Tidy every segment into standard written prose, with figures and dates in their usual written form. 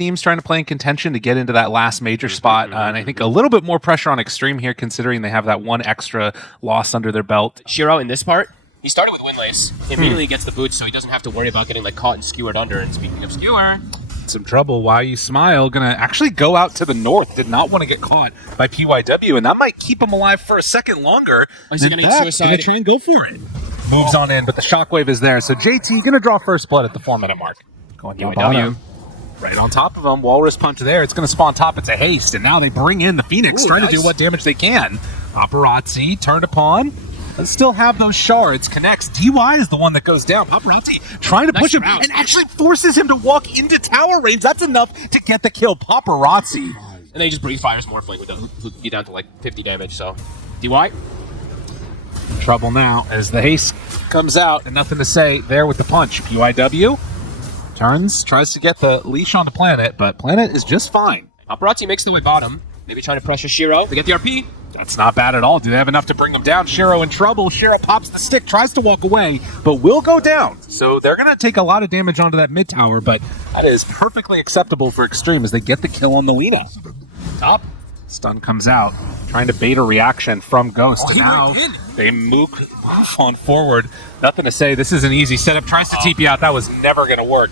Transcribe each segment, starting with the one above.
teams trying to play in contention to get into that last major spot. And I think a little bit more pressure on Extreme here, considering they have that one extra loss under their belt. Shiro in this part, he started with Windlace. He immediately gets the boots, so he doesn't have to worry about getting like caught and skewered under. And speaking of skewer, some trouble. Why You Smile gonna actually go out to the north. Did not want to get caught by PYW, and that might keep him alive for a second longer. Is he gonna get suicide? Gonna try and go for it. Moves on in, but the shockwave is there. So JT gonna draw first blood at the 4-minute mark. Going down bottom. Right on top of him. Walrus punch there. It's gonna spawn top. It's a haste, and now they bring in the Phoenix, trying to do what damage they can. Paparazzi turned upon. Still have those shards, connects. DY is the one that goes down. Paparazzi trying to push him and actually forces him to walk into tower range. That's enough to get the kill. Paparazzi. And then he just breathe fires more flank with who be down to like 50 damage. So DY. Trouble now as the haste comes out and nothing to say there with the punch. PYW turns, tries to get the leash onto Planet, but Planet is just fine. Paparazzi makes the way bottom. Maybe trying to pressure Shiro to get the RP. That's not bad at all. Do they have enough to bring him down? Shiro in trouble. Shiro pops the stick, tries to walk away, but will go down. So they're going to take a lot of damage onto that mid tower, but that is perfectly acceptable for Extreme as they get the kill on the Lina. Top. Stun comes out, trying to bait a reaction from Ghost. And now they move on forward. Nothing to say. This is an easy setup. Tries to TP out. That was never going to work.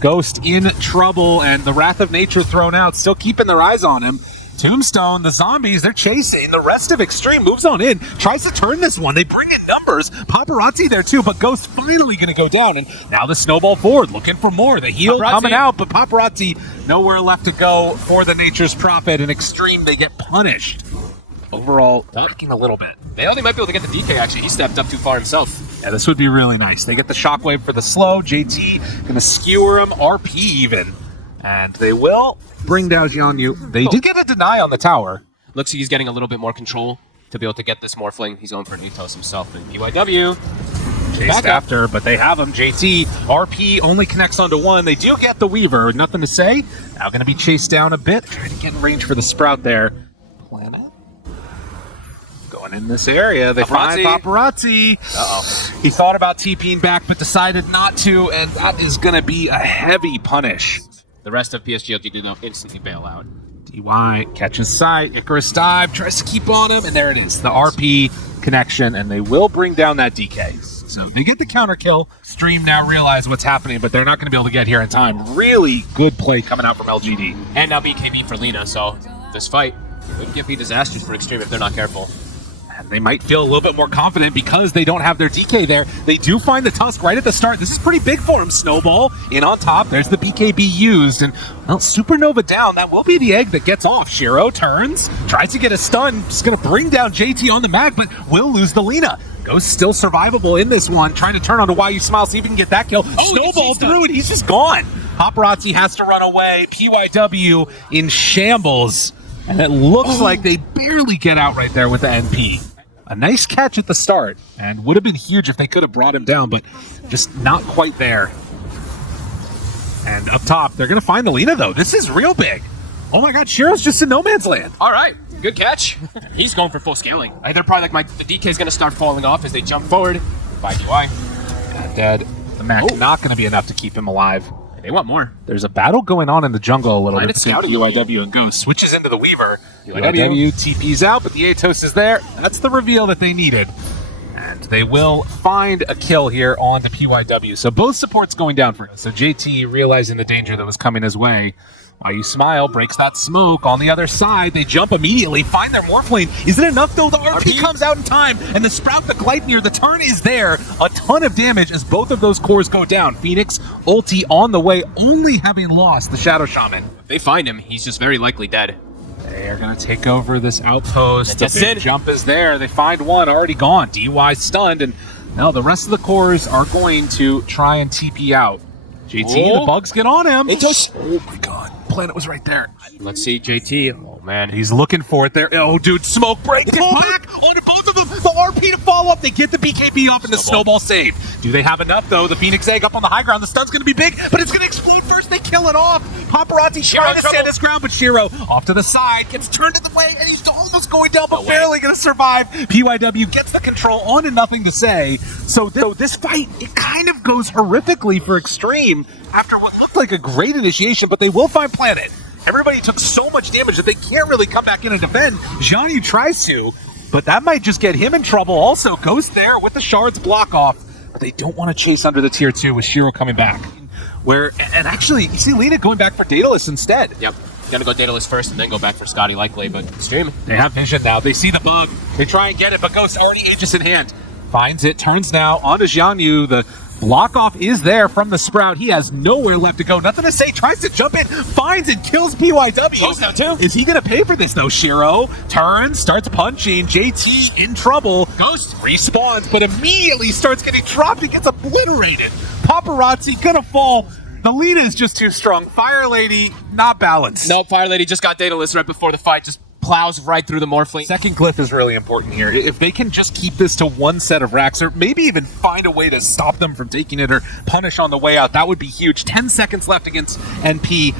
Ghost in trouble, and the Wrath of Nature thrown out, still keeping their eyes on him. Tombstone, the zombies, they're chasing. The rest of Extreme moves on in, tries to turn this one. They bring in numbers. Paparazzi there too, but Ghost finally going to go down. And now the snowball forward, looking for more. The heal coming out, but Paparazzi nowhere left to go for the Nature's Prophet. And Extreme, they get punished. Overall, lacking a little bit. They might be able to get the DK, actually. He stepped up too far himself. Yeah, this would be really nice. They get the shockwave for the slow. JT going to skewer him, RP even. And they will bring down Jianyu. They did get a deny on the tower. Looks like he's getting a little bit more control to be able to get this more fling. He's going for an Atos himself. And PYW chased after, but they have him. JT, RP only connects onto one. They do get the Weaver. Nothing to say. Now going to be chased down a bit. Trying to get in range for the Sprout there. Planet. Going in this area. They find Paparazzi. Uh-oh. He thought about TPing back, but decided not to, and that is going to be a heavy punish. The rest of PSGLG did not instantly bail out. DY catches sight. Icarus dive, tries to keep on him, and there it is. The RP connection, and they will bring down that DK. So they get the counter kill. Stream now realize what's happening, but they're not going to be able to get here in time. Really good play coming out from LGD. And now BKB for Lina, so this fight could be disastrous for Extreme if they're not careful. And they might feel a little bit more confident because they don't have their DK there. They do find the Tusk right at the start. This is pretty big for him. Snowball in on top. There's the BKB used. And, well, Supernova down. That will be the egg that gets off. Shiro turns, tries to get a stun. Just going to bring down JT on the mag, but will lose the Lina. Ghost still survivable in this one. Trying to turn onto Why You Smile, see if he can get that kill. Snowball through, and he's just gone. Paparazzi has to run away. PYW in shambles. And it looks like they barely get out right there with the NP. A nice catch at the start, and would have been huge if they could have brought him down, but just not quite there. And up top, they're going to find the Lina, though. This is real big. Oh my god, Shiro's just in no man's land. All right, good catch. He's going for full scaling. They're probably like, the DK is going to start falling off as they jump forward. By DY. Dead. The Mac not going to be enough to keep him alive. They want more. There's a battle going on in the jungle a little bit between UIW and Ghost. Switches into the Weaver. UIW TP's out, but the Atos is there. That's the reveal that they needed. And they will find a kill here on the PYW. So both supports going down for us. So JT realizing the danger that was coming his way. Why You Smile breaks that smoke. On the other side, they jump immediately, find their Morphling. Is it enough, though? The RP comes out in time, and the Sprout, the Gleipnir, the turn is there. A ton of damage as both of those cores go down. Phoenix, ulti on the way, only having lost the Shadow Shaman. If they find him, he's just very likely dead. They are going to take over this outpost. The big jump is there. They find one, already gone. DY stunned, and now the rest of the cores are going to try and TP out. JT, the bugs get on him. Oh my god. Planet was right there. Let's see JT. Oh man, he's looking for it there. Oh dude, smoke break. Pull back onto both of them. The RP to follow up. They get the BKB up and the snowball save. Do they have enough though? The Phoenix Egg up on the high ground. The stun's going to be big, but it's going to explode first. They kill it off. Paparazzi trying to stand his ground, but Shiro off to the side gets turned to the way, and he's almost going down, but barely going to survive. PYW gets the control on to nothing to say. So this fight, it kind of goes horrifically for Extreme after what looked like a great initiation, but they will find Planet. Everybody took so much damage that they can't really come back in and defend. Jianyu tries to, but that might just get him in trouble. Also, Ghost there with the shards block off. But they don't want to chase under the tier 2 with Shiro coming back. And actually, you see Lena going back for Daedalus instead. Yep. Gonna go Daedalus first and then go back for Scotty likely, but Stream. They have vision now. They see the bug. They try and get it, but Ghost already Aegis in hand. Finds it, turns now onto Jianyu. The block off is there from the Sprout. He has nowhere left to go. Nothing to say. Tries to jump in, finds and kills PYW. Ghost now too. Is he going to pay for this though? Shiro turns, starts punching. JT in trouble. Ghost Respawns, but immediately starts getting dropped. He gets obliterated. Paparazzi gonna fall. The lead is just too strong. Fire Lady, not balanced. No, Fire Lady just got Daedalus right before the fight. Just plows right through the Morphling. Second glyph is really important here. If they can just keep this to one set of racks, or maybe even find a way to stop them from taking it or punish on the way out, that would be huge. 10 seconds left against NP.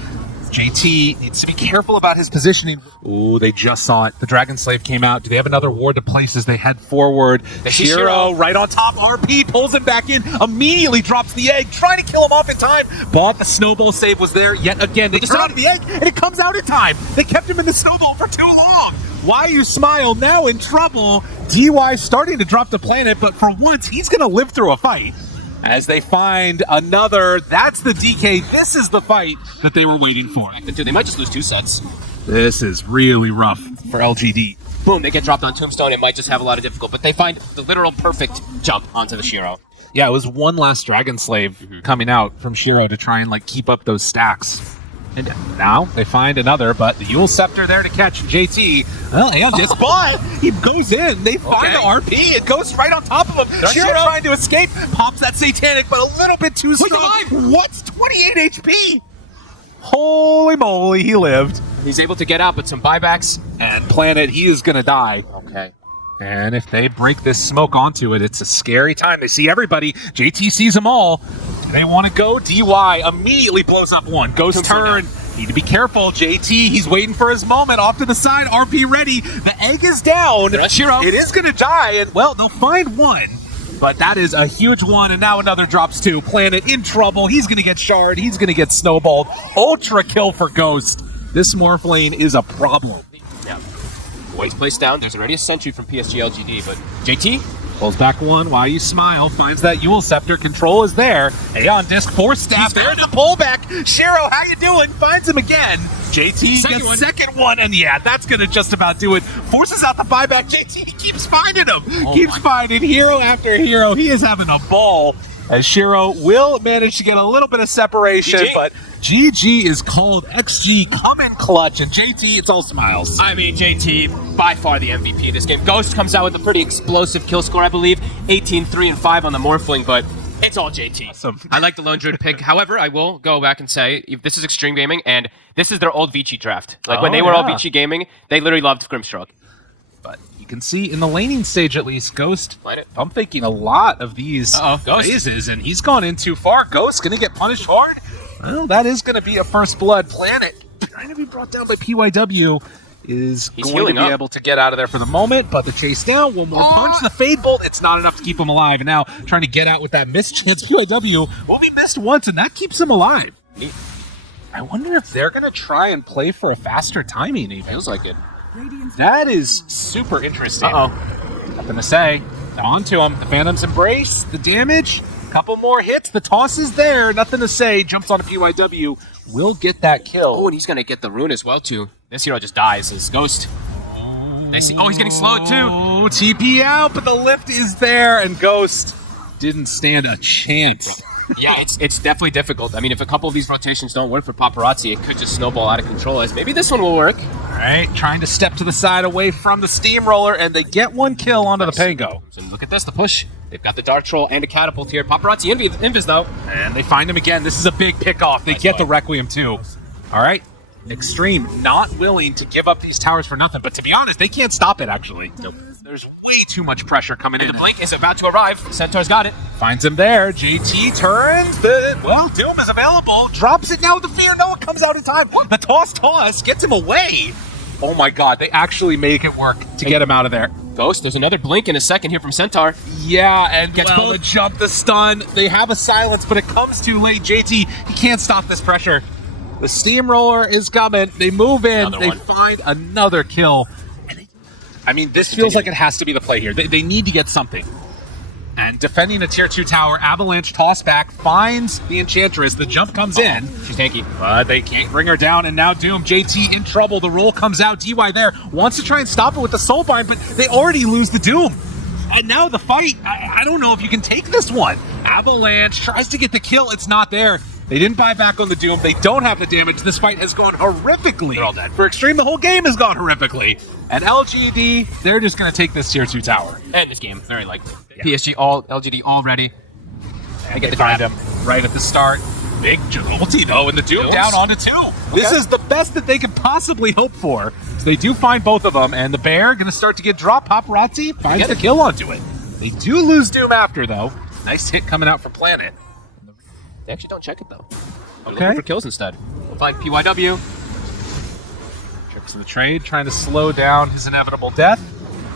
JT needs to be careful about his positioning. Ooh, they just saw it. The Dragon Slave came out. Do they have another ward to place as they head forward? Shiro right on top. RP pulls him back in. Immediately drops the egg, trying to kill him off in time. But the snowball save was there yet again. They turn on the egg, and it comes out in time. They kept him in the snowball for too long. Why you smile now in trouble? DY starting to drop the Planet, but for once, he's going to live through a fight. As they find another, that's the DK. This is the fight that they were waiting for. They might just lose 2 sets. This is really rough for LGD. Boom, they get dropped on Tombstone. It might just have a lot of difficulty, but they find the literal perfect jump onto the Shiro. Yeah, it was one last Dragon Slave coming out from Shiro to try and keep up those stacks. And now they find another, but the Yule Scepter there to catch JT. Well, and this but he goes in. They find the RP. It goes right on top of him. Shiro trying to escape. Pops that Satanic, but a little bit too strong. What's 28 HP? Holy moly, he lived. He's able to get out, but some buybacks. And Planet, he is going to die. Okay. And if they break this smoke onto it, it's a scary time. They see everybody. JT sees them all. They want to go. DY immediately blows up one. Ghost turn. Need to be careful. JT, he's waiting for his moment. Off to the side. RP ready. The egg is down. Shiro. It is going to die. And, well, they'll find one. But that is a huge one. And now another drops two. Planet in trouble. He's going to get shard. He's going to get snowballed. Ultra kill for Ghost. This Morphling is a problem. Yeah. One's placed down. There's already a sentry from PSG LGD, but JT pulls back one. While you smile, finds that Yule Scepter. Control is there. Aeon Disc, Force Staff. There's the pullback. Shiro, how you doing? Finds him again. JT gets second one, and yeah, that's going to just about do it. Forces out the buyback. JT keeps finding him. Keeps finding hero after hero. He is having a ball. As Shiro will manage to get a little bit of separation, but GG is called. XG come in clutch, and JT, it's all smiles. I mean, JT, by far the MVP of this game. Ghost comes out with a pretty explosive kill score, I believe. 18, 3, and 5 on the Morphling, but it's all JT. Awesome. I like the Lone Druid pick. However, I will go back and say, if this is Extreme Gaming, and this is their old Vici draft. Like, when they were all Vici Gaming, they literally loved Grimstroke. But you can see in the laning stage, at least, Ghost, I'm thinking a lot of these phases, and he's gone in too far. Ghost going to get punished hard. Well, that is going to be a first blood. Planet trying to be brought down by PYW is going to be able to get out of there for the moment, but the chase down, one more punch, the Fade Bolt, it's not enough to keep him alive. And now trying to get out with that missed chance. PYW will be missed once, and that keeps him alive. I wonder if they're going to try and play for a faster timing. It feels like it. That is super interesting. Nothing to say. On to him. The Phantom's Embrace. The damage. Couple more hits. The toss is there. Nothing to say. Jumps on a PYW. Will get that kill. Oh, and he's going to get the rune as well, too. This hero just dies as Ghost. They see, he's getting slowed, too. Oh, TP out, but the lift is there, and Ghost didn't stand a chance. Yeah, it's definitely difficult. I mean, if a couple of these rotations don't work for Paparazzi, it could just snowball out of control. As maybe this one will work. All right, trying to step to the side away from the Steamroller, and they get one kill onto the Pango. So look at this, the push. They've got the Dark Troll and a Catapult here. Paparazzi Invis, though. And they find him again. This is a big pick-off. They get the Requiem, too. All right. Extreme not willing to give up these towers for nothing, but to be honest, they can't stop it, actually. Nope. There's way too much pressure coming in. The Blink is about to arrive. Centaur's got it. Finds him there. JT turns. Doom is available. Drops it now with the fear. No one comes out in time. The toss gets him away. Oh my god, they actually make it work to get him out of there. Ghost, there's another blink in a second here from Centaur. Yeah, and Gets well, both. the jump, the stun, they have a silence, but it comes too late. JT, he can't stop this pressure. The steamroller is coming. They move in. Another They one. find another kill. I mean, this feels like it has to be the play here. They need to get something. And defending a tier 2 tower, Avalanche toss back, finds the Enchantress. The jump comes in. She's tanky. But they can't bring her down, and now Doom, JT in trouble. The roll comes out. DY there wants to try and stop it with the Soul Bind, but they already lose the Doom. And now the fight, I don't know if you can take this one. Avalanche tries to get the kill. It's not there. They didn't buy back on the Doom. They don't have the damage. This fight has gone horrifically. They're all dead. For Extreme, the whole game has gone horrifically. And LGD, they're just going to take this tier 2 tower. And this game, very likely. Yeah. PSG, all LGD, all ready. And they find him right at the start. Big ulti, though, and the Doom down onto 2. This is the best that they could possibly hope for. So they do find both of them, and the Bear going to start to get dropped. Paparazzi finds the kill onto it. They do lose Doom after, though. Nice hit coming out from Planet. They actually don't check it, though. They're Okay. looking for kills instead. We'll find PYW. Tricks in the trade, trying to slow down his inevitable death.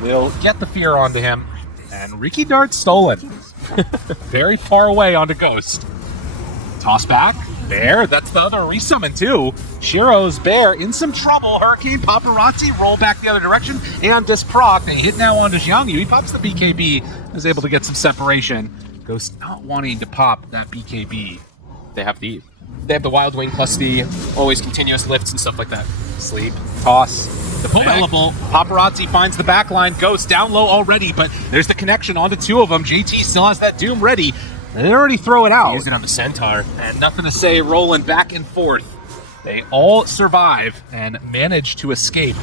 Will get the fear onto him. And Ricky Dart stolen. Very far away onto Ghost. Toss back. Bear, that's the other resummon too. Shiro's Bear in some trouble. Hurricane, Paparazzi roll back the other direction. And Disproc, they hit now onto Xiangyu. He pops the BKB, is able to get some separation. Ghost not wanting to pop that BKB. They have the Wild Wing plus the always continuous lifts and stuff like that. Sleep, toss, available. Paparazzi finds the back line. Ghost down low already, but there's the connection onto 2 of them. JT still has that Doom ready. They already throw it out. Use it on the Centaur. And nothing to say, rolling back and forth. They all survive and manage to escape,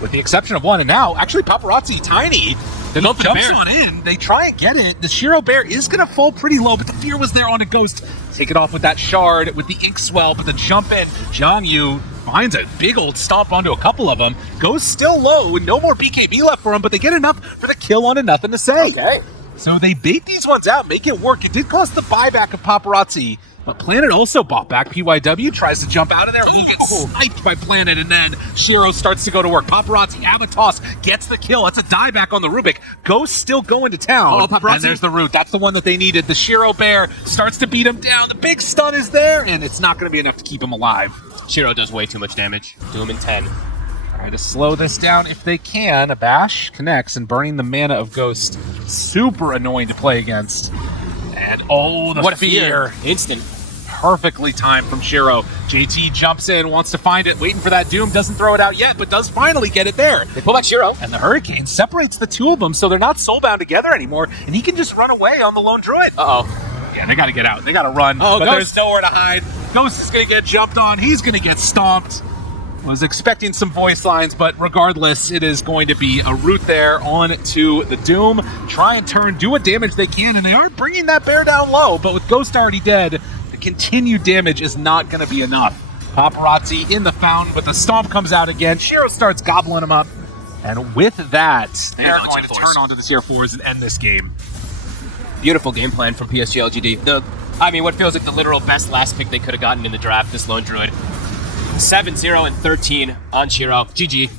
with the exception of one. And now, actually, Paparazzi, tiny. He jumps on in. They try and get it. The Shiro Bear is going to fall pretty low, but the fear was there on a Ghost. Take it off with that shard, with the ink swell, but the jump in. Xiangyu finds a big old stomp onto a couple of them. Ghost still low, no more BKB left for him, but they get enough for the kill onto nothing to say. Okay. So they bait these ones out, make it work. It did cost the buyback of Paparazzi, but Planet also bought back. PYW tries to jump out of there. He gets sniped by Planet, and then Shiro starts to go to work. Paparazzi, Avatos gets the kill. That's a dieback on the Rubik. Ghost still going to town. Oh, Paparazzi. And there's the root. That's the one that they needed. The Shiro Bear starts to beat him down. The big stun is there, and it's not going to be enough to keep him alive. Shiro does way too much damage. Doom in 10. Try to slow this down if they can. A bash connects, and burning the mana of Ghost. Super annoying to play against. And oh, the What a fear. Instant. Perfectly timed from Shiro. JT jumps in, wants to find it, waiting for that Doom, doesn't throw it out yet, but does finally get it there. They pull back Shiro. And the Hurricane separates the 2 of them, so they're not soulbound together anymore, and he can just run away on the lone droid. Uh-oh. Yeah, they gotta get out. They gotta run, Oh, but Ghost. there's nowhere to hide. Ghost is gonna get jumped on. He's gonna get stomped. Was expecting some voice lines, but regardless, it is going to be a route there on to the Doom. Try and turn, do what damage they can, and they are bringing that Bear down low, but with Ghost already dead, the continued damage is not going to be enough. Paparazzi in the fountain, but the stomp comes out again. Shiro starts gobbling him up, and with that, they are going to turn onto the tier 4s and end this game. Beautiful game plan from PSG LGD. What feels like the literal best last pick they could have gotten in the draft, this lone druid. 7-0 and 13 on Shiro. GG.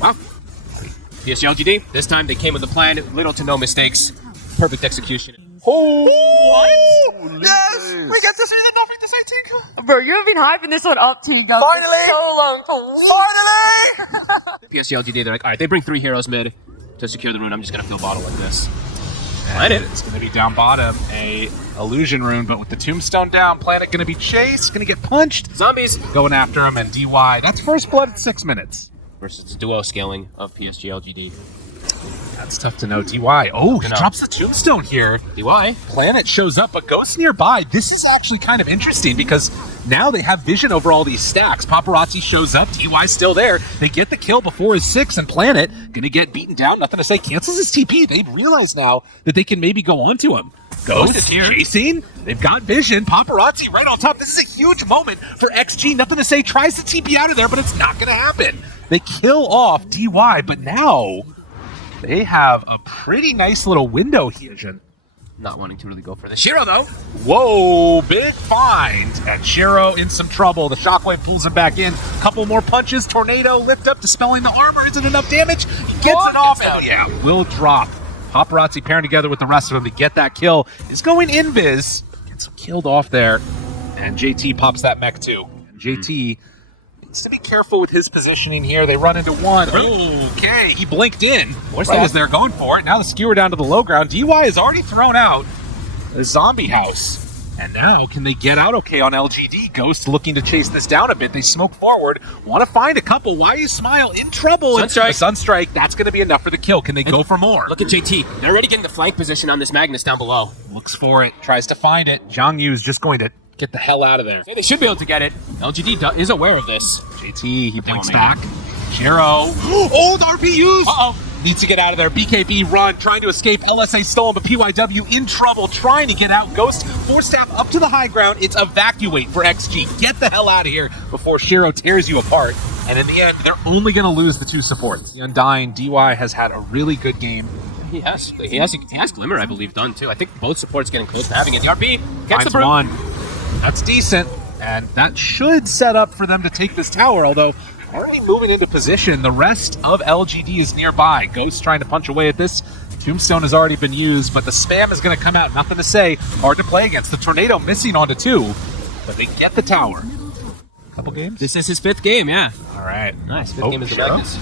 Wow. PSG LGD, this time they came with a plan, little to no mistakes. Perfect execution. Oh, What? Yes! We get to see the Nothing to Say Team. Bro, you've been hyping this one up, Team. Finally! So long. Finally! PSG LGD, they're like, all right, they bring 3 heroes mid to secure the rune. I'm just going to fill bottle like this. Planet is going to be down bottom, a illusion rune, but with the tombstone down, Planet going to be chased, going to get punched. Zombies Going after him, and DY, that's first blood at 6 minutes. versus the duo scaling of PSG LGD. That's tough to know. DY, oh, he No. drops the tombstone here. DY. Planet shows up, but Ghost nearby. This is actually kind of interesting because now they have vision over all these stacks. Paparazzi shows up, DY's still there. They get the kill before his 6, and Planet gonna get beaten down. Nothing to say. Cancels his TP. They realize now that they can maybe go on to him. Ghost is here. Chasing. They've got vision. Paparazzi right on top. This is a huge moment for XG. Nothing to say. Tries to TP out of there, but it's not gonna happen. They kill off DY, but now they have a pretty nice little window here. not wanting to really go for the Shiro, though. Whoa, big find. And Shiro in some trouble. The Shockwave pulls him back in. Couple more punches. Tornado lift up, dispelling the armor. Isn't enough damage. He gets it off. And yeah, will drop. Paparazzi pairing together with the rest of them to get that kill. Is going invis. Gets killed off there. And JT pops that mech too. And JT needs to be careful with his positioning here. They run into one. Okay, he blinked in. Right as they're going for it. Now the skewer down to the low ground. DY is already thrown out the zombie house. And now, can they get out okay on LGD? Ghost looking to chase this down a bit. They smoke forward. Want to find a couple. Why you smile? In trouble. Sunstrike. Sunstrike. That's going to be enough for the kill. Can they go for more? Look at JT. They're already getting the flank position on this Magnus down below. Looks for it. Tries to find it. Zhang Yu is just going to get the hell out of there. Yeah, they should be able to get it. LGD is aware of this. JT, he blinks back. Shiro. Old RPUs! Uh-oh. Needs to get out of there. BKB run, trying to escape. LSA stolen, but PYW in trouble, trying to get out. Ghost, force staff up to the high ground. It's evacuate for XG. Get the hell out of here before Shiro tears you apart. And in the end, they're only going to lose the two supports. The Undying, DY has had a really good game. He has Glimmer, I believe, done too. I think both supports getting close to having it. The RP gets Finds the brew. one. That's decent. And that should set up for them to take this tower, although already moving into position. The rest of LGD is nearby. Ghost trying to punch away at this. Tombstone has already been used, but the spam is going to come out. Nothing to say. Hard to play against. The Tornado missing onto two, but they get the tower. Couple games? This is his 5th game, yeah. All right. Nice. 5th game is the Magnus.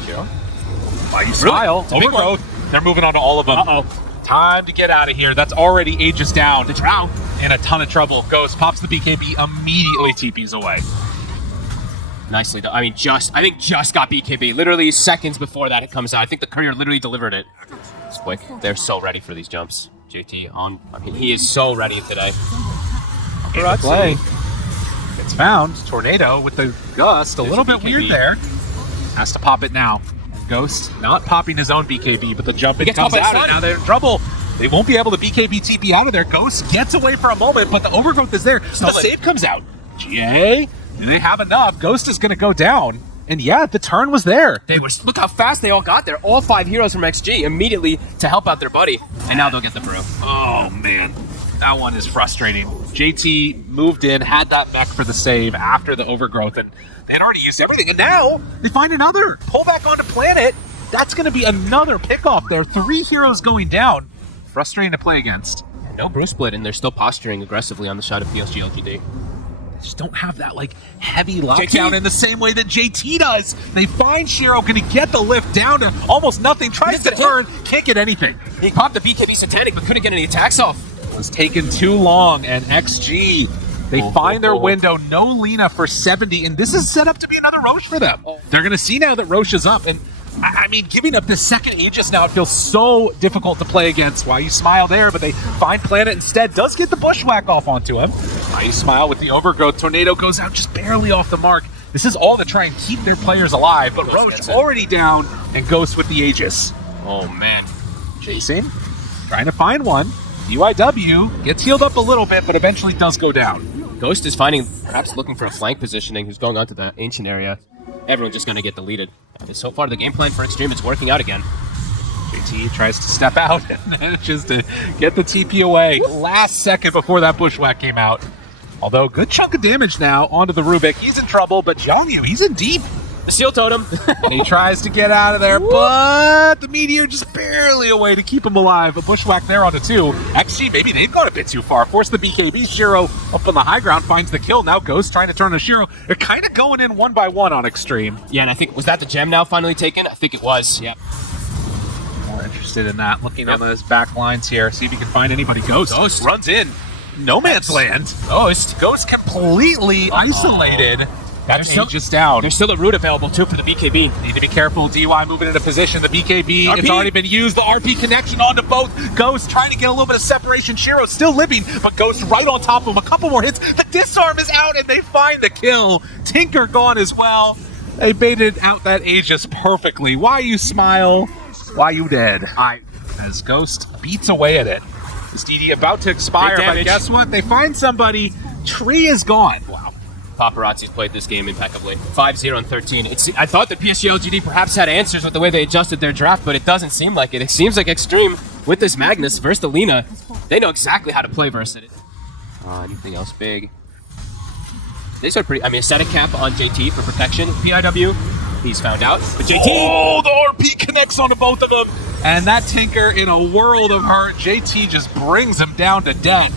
Why you smile? Really? Overgrowth. They're moving on to all of them. Uh-oh. Time to get out of here. That's already Aegis down. The Drow in a ton of trouble. Ghost pops the BKB, immediately TPs away. Nicely done. I think just got BKB. Literally seconds before that it comes out. I think the courier literally delivered it. It's quick. They're so ready for these jumps. JT he is so ready today. Good play. It's found. Tornado with the gust. A little bit BKB. weird there. Has to pop it now. Ghost not popping his own BKB, but the jumping comes out and now they're in trouble. They won't be able to BKB TP out of there. Ghost gets away for a moment, but the overgrowth is there. So the save comes out. GA, do they have enough? Ghost is going to go down. And yeah, the turn was there. Look how fast they all got there. All 5 heroes from XG immediately to help out their buddy. And now they'll get the brew. Oh, man. That one is frustrating. JT moved in, had that mech for the save after the overgrowth, and they had already used everything. And now they find another. Pull back onto planet. That's going to be another pickoff there. 3 heroes going down. Frustrating to play against. No brew split, and they're still posturing aggressively on the side of PSG LGD. They just don't have that heavy lockdown in the same way that JT does. They find Shiro, going to get the lift down to almost nothing. Tries to turn, can't get anything. He popped the BKB Satanic, but couldn't get any attacks off. It was taken too long, and XG, they find their window. No Lina for 70, and this is set up to be another Roche for them. They're going to see now that Roche is up, and I mean, giving up the second Aegis now, it feels so difficult to play against. Why you smile there, but they find Planet instead. Does get the bushwhack off onto him. Why you smile with the overgrowth. Tornado goes out just barely off the mark. This is all to try and keep their players alive, but Roche already down, and Ghost with the Aegis. Oh, man. Chasing, trying to find one. UIW gets healed up a little bit, but eventually does go down. Ghost is perhaps looking for a flank positioning, who's going onto the ancient area. Everyone's just going to get deleted. And so far, the game plan for Extreme is working out again. JT tries to step out and manages to get the TP away. Last second before that bushwhack came out. Although, good chunk of damage now onto the Rubik. He's in trouble, but Zhangyu, he's in deep. The Seal Totem. He tries to get out of there, but the Meteor just barely away to keep him alive. A bushwhack there onto 2. XG, maybe they've gone a bit too far. Force the BKB. Shiro up on the high ground, finds the kill. Now Ghost trying to turn to Shiro. They're kind of going in 1 by 1 on Extreme. Yeah, and I think, was that the gem now finally taken? I think it was, yeah. More interested in that. Looking on those back lines here. See if he can find anybody. Ghost runs in. No man's land. Ghost completely isolated. That's just down. There's still a root available too for the BKB. Need to be careful. DY moving into position. The BKB, RP. It's already been used. The RP connection onto both. Ghost trying to get a little bit of separation. Shiro still living, but Ghost right on top of him. A couple more hits. The disarm is out, and they find the kill. Tinker gone as well. They baited out that Aegis perfectly. Why you smile? Why you dead? As Ghost beats away at it. This DD about to expire, but guess what? They find somebody. Tree is gone. Wow. Paparazzi's played this game impeccably. 5-0 and 13. I thought that PSG LGD perhaps had answers with the way they adjusted their draft, but it doesn't seem like it. It seems like Extreme, with this Magnus versus the Lina, They know exactly how to play versus it. Anything else big? They start pretty. I mean, a static cap on JT for protection. PIW, he's found out. But JT. Oh, the RP connects onto both of them. And that Tinker, in a world of hurt, JT just brings him down to death.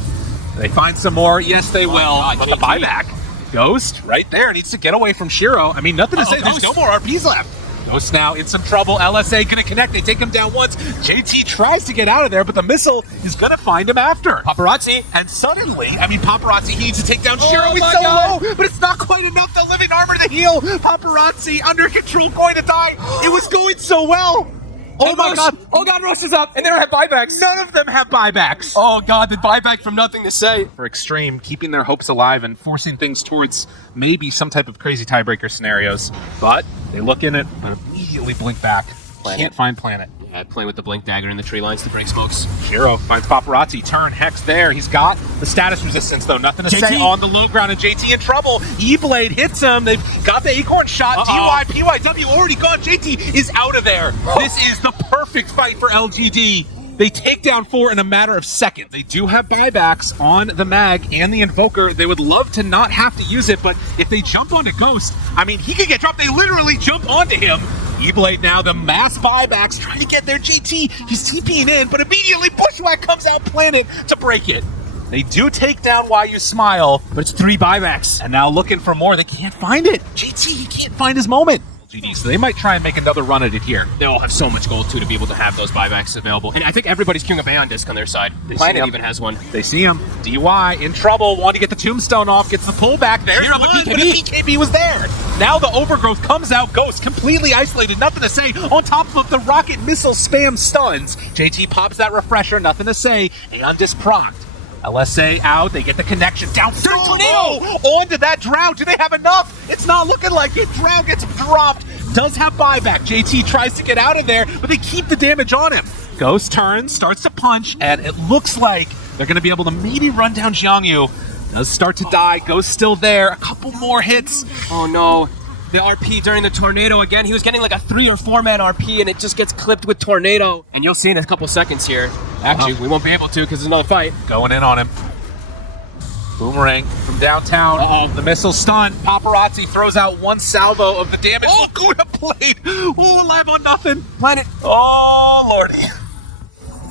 They find some more. Yes, they will. God, But the JT. buyback. Ghost, right there, needs to get away from Shiro. I mean, nothing to say. There's no Ghost. more RPs left. Ghost now in some trouble. LSA gonna connect. They take him down once. JT tries to get out of there, but the missile is gonna find him after. Paparazzi. And suddenly, I mean, Paparazzi, he needs to take down Shiro. He's my so God. low, but it's not quite enough. The living armor to heal. Paparazzi under control, going to die. It was going so well. Oh my God. Oh God, Rush is up, and they don't have buybacks. None of them have buybacks. Oh God, the buyback from nothing to say. For Extreme, keeping their hopes alive and forcing things towards maybe some type of crazy tiebreaker scenarios. But they look in it and immediately blink back. Can't find Planet. Yeah, playing with the blink dagger in the tree lines to break smokes. Shiro finds Paparazzi, turn, Hex there. He's got the status resistance though, nothing to say on the low ground, and JT in trouble. E-Blade hits him, they've got the acorn shot. DY, PYW already gone, JT is out of there. This is the perfect fight for LGD. They take down 4 in a matter of seconds. They do have buybacks on the mag and the Invoker. They would love to not have to use it, but if they jump onto Ghost, I mean, he could get dropped. They literally jump onto him. E-Blade now, the mass buybacks trying to get their JT. He's TPing in, but immediately Bushwhack comes out Planet to break it. They do take down Why You Smile, but it's 3 buybacks. And now looking for more, they can't find it. JT, he can't find his moment. LGD, so they might try and make another run at it here. They all have so much gold too to be able to have those buybacks available. And I think everybody's queuing up Aeon Disc on their side. Planet even has one. They see him. DY in trouble, wanting to get the tombstone off, gets the pullback. There's Hero, one, but but the BKB was there. Now the overgrowth comes out. Ghost completely isolated, nothing to say. On top of the rocket missile spam stuns. JT pops that refresher, nothing to say. Aeon Disc procced. LSA out, they get the connection down. Third tornado! Onto that Drow. Do they have enough? It's not looking like it. Drow gets dropped. Does have buyback. JT tries to get out of there, but they keep the damage on him. Ghost turns, starts to punch, and it looks like they're going to be able to maybe run down Jiangyu. Does start to die. Ghost still there. A couple more hits. Oh no. The RP during the tornado again. He was getting like a 3 or 4 man RP, and it just gets clipped with tornado. And you'll see in a couple seconds here. Actually, we won't be able to because there's another fight. Going in on him. Boomerang from downtown. The missile stun. Paparazzi throws out one salvo of the damage. Oh, good played. Oh, alive on nothing. Planet. Oh, lordy.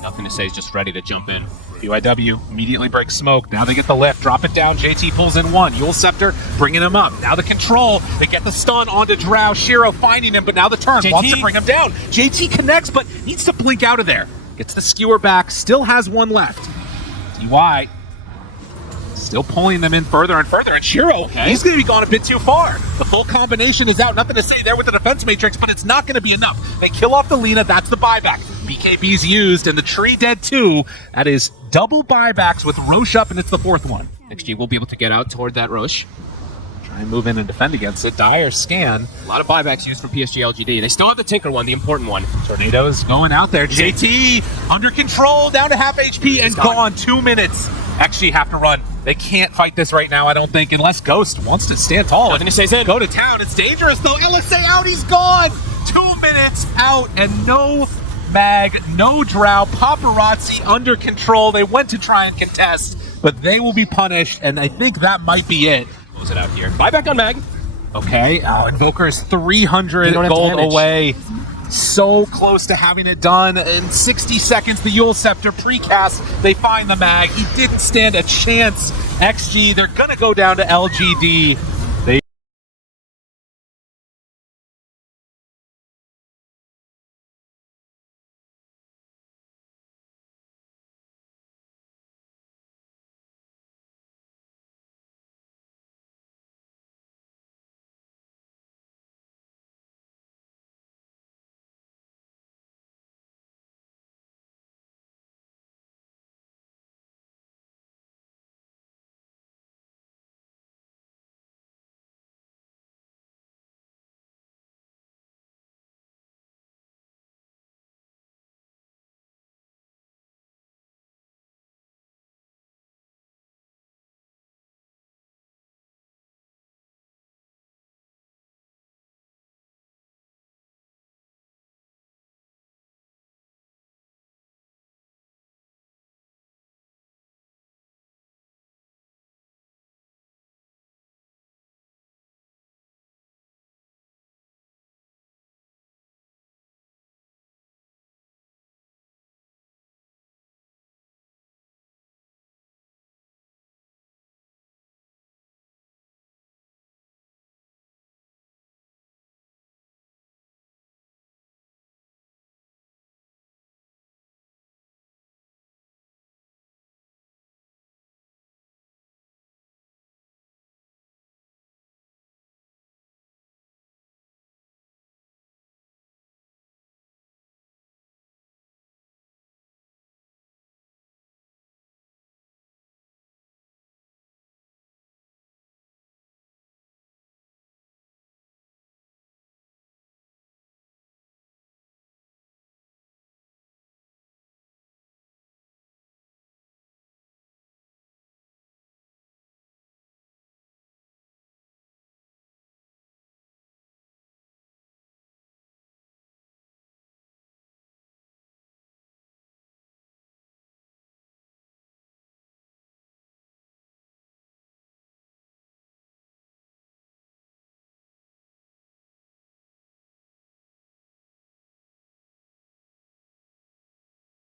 Nothing to say. He's just ready to jump in. PYW immediately breaks smoke. Now they get the lift. Drop it down. JT pulls in one. Yule Scepter bringing him up. Now the control. They get the stun onto Drow. Shiro finding him, but now the turn. JT. Wants to bring him down. JT connects, but needs to blink out of there. Gets the skewer back. Still has one left. DY still pulling them in further and further. And Shiro, he's going to be gone a bit too far. The full combination is out. Nothing to say there with the defense matrix, but it's not going to be enough. They kill off the Lina. That's the buyback. BKB's used, and the tree dead too. That is double buybacks with Roche up, and it's the 4th one. XG will be able to get out toward that Roche. Try and move in and defend against it. Dire scan. A lot of buybacks used for PSG LGD. They still have the Tinker one, the important one. Tornadoes going out there. JT under control, down to half HP, and gone. 2 minutes. Actually have to run. They can't fight this right now, I don't think, unless Ghost wants to stand tall. Nothing to say, Zed. Go to town. It's dangerous, though. LSA out. He's gone. 2 minutes out, and no mag, no Drow. Paparazzi under control. They went to try and contest, but they will be punished, and I think that might be it. Close it out here. Buyback on mag. Okay. Oh, Invoker is 300 They don't have gold damage. away. So close to having it done. In 60 seconds, the Yule Scepter precast. They find the mag. He didn't stand a chance. XG, they're going to go down to LGD.